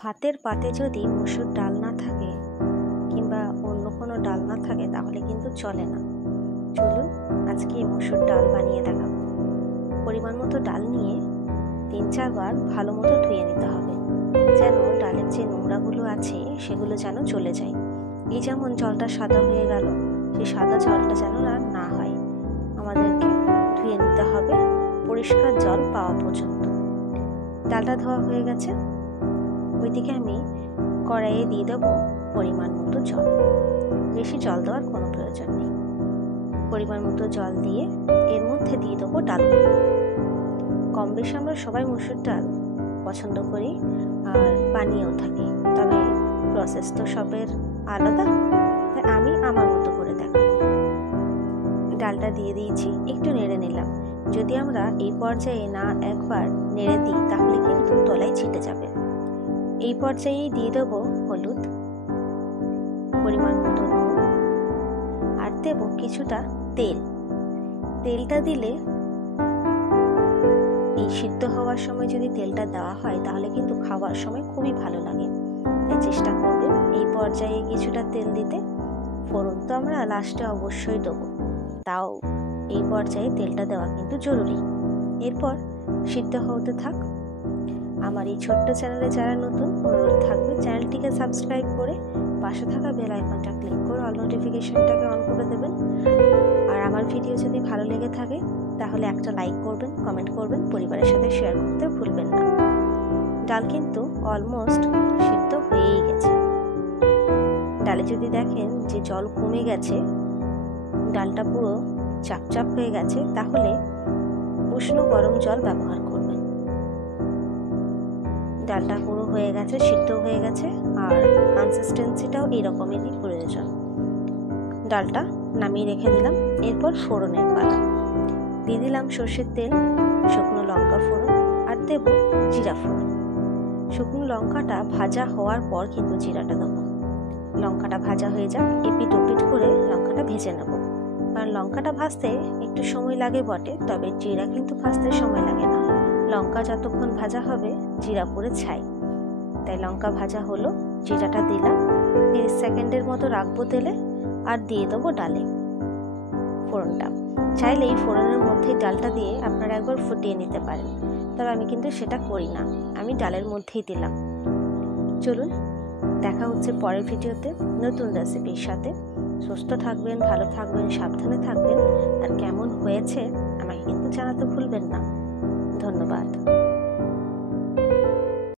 ভাতের পাতে যদি মসুর ডাল না থাকে কিংবা অন্য কোনো ডাল না থাকে তাহলে কিন্তু চলে না। চলুন আজকে মসুর ডাল বানিয়ে দেখাবো। পরিমাণ মতো ডাল নিয়ে 3-4 বার ভালো মতো ধুয়ে নিতে হবে, যেন ডালের যে নোংরাগুলো আছে সেগুলো যেন চলে যায়। এই যেমন জলটা সাদা হয়ে গেল, সেই সাদা জলটা যেন আর না হয়, আমাদেরকে ধুয়ে নিতে হবে পরিষ্কার জল পাওয়া পর্যন্ত। ডালটা ধোয়া হয়ে গেছে, ওইদিকে আমি কড়াইয়ে দিয়ে দেবো পরিমাণ মতো জল। বেশি জল দেওয়ার কোনো প্রয়োজন নেই। পরিমাণ মতো জল দিয়ে এর মধ্যে দিয়ে দেবো ডালগুলো। কম বেশি আমরা সবাই মসুর ডাল পছন্দ করি আর বানিয়েও থাকি, তবে প্রসেস তো সবের আলাদা, তাই আমি আমার মতো করে দেখাবো। ডালটা দিয়ে দিয়েছি, একটু নেড়ে নিলাম। যদি আমরা এই পর্যায়ে না একবার নেড়ে দিই তাহলে কিন্তু তলায় ছিটে যাবে। এই পর্যায়েই দিয়ে দেবো হলুদ, পরিমাণ মতো নুন, আর দেবো কিছুটা তেল। তেলটা দিলে এই সিদ্ধ হওয়ার সময় যদি তেলটা দেওয়া হয় তাহলে কিন্তু খাওয়ার সময় খুবই ভালো লাগে, তাই চেষ্টা করবেন এই পর্যায়ে কিছুটা তেল দিতে। ফোড়ন তো আমরা লাস্টে অবশ্যই দেবো, তাও এই পর্যায়ে তেলটা দেওয়া কিন্তু জরুরি। এরপর সিদ্ধ হতে থাক। আমার এই ছোট্ট চ্যানেলে যারা নতুন, অনুরোধ থাকবে চ্যানেলটিকে সাবস্ক্রাইব করে পাশে থাকা বেল আইকনটা ক্লিক করে অল নোটিফিকেশনটাকে অন করে দেবেন। আর আমার ভিডিও যদি ভালো লেগে থাকে তাহলে একটা লাইক করবেন, কমেন্ট করবেন, পরিবারের সাথে শেয়ার করতে ভুলবেন না। ডাল কিন্তু অলমোস্ট সিদ্ধ হয়েই গেছে। ডালে যদি দেখেন যে জল কমে গেছে, ডালটা পুরো চাপচাপ হয়ে গেছে, তাহলে উষ্ণ গরম জল ব্যবহার করবেন। ডালটা পুরো হয়ে গেছে, সিদ্ধ হয়ে গেছে, আর কনসিস্টেন্সিটাও এরকমেরই প্রয়োজন। ডালটা নামিয়ে রেখে দিলাম। এরপর ফোড়নের পালা। দিয়ে দিলাম সর্ষের তেল, শুকনো লঙ্কা ফোড়ন, আর দেব জিরা ফোড়ন। শুকনো লঙ্কাটা ভাজা হওয়ার পর কিন্তু জিরাটা দেবো। লঙ্কাটা ভাজা হয়ে যাক, এপিট ওপিট করে লঙ্কাটা ভেজে নেব। কারণ লঙ্কাটা ভাজতে একটু সময় লাগে বটে, তবে জিরা কিন্তু ভাজতে সময় লাগে না। লঙ্কা যতক্ষণ ভাজা হবে জিরা পুড়ে ছাই। তাই লঙ্কা ভাজা হলো, জিরাটা দিলাম, 30 সেকেন্ডের মতো রাখবো তেলে, আর দিয়ে দেবো ডালে ফোড়নটা। চাইলে এই ফোড়নের মধ্যেই ডালটা দিয়ে আপনারা একবার ফুটিয়ে নিতে পারেন, তবে আমি কিন্তু সেটা করি না, আমি ডালের মধ্যেই দিলাম। চলুন দেখা হচ্ছে পরের ভিডিওতে নতুন রেসিপির সাথে। সুস্থ থাকবেন, ভালো থাকবেন, সাবধানে থাকবেন, আর কেমন হয়েছে আমাকে কিন্তু জানাতে ভুলবেন না। ধন্যবাদ।